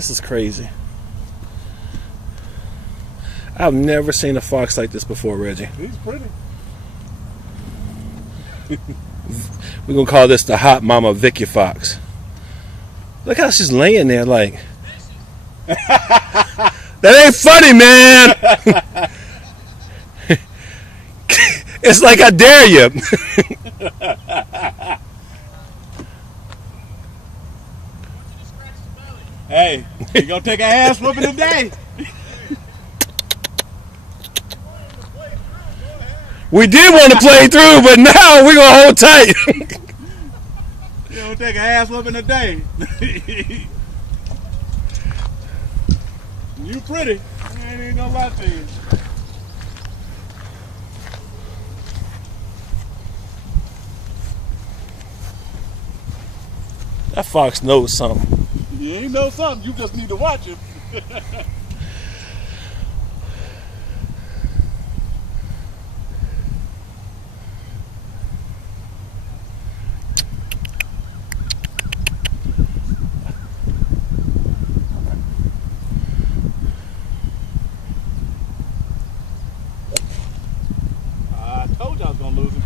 This is crazy. I've never seen a fox like this before, Reggie. He's pretty. We're going to call this the hot mama Vicky fox. Look how she's laying there like... That ain't funny, man! It's like I dare you. Hey, you gonna take a ass whooping today? We did want to play through, but now we're gonna hold tight. You gonna take an ass whooping today? You pretty. I ain't even gonna lie to you. That fox knows something. You ain't know something. You just need to watch him. I told you I was gonna lose him.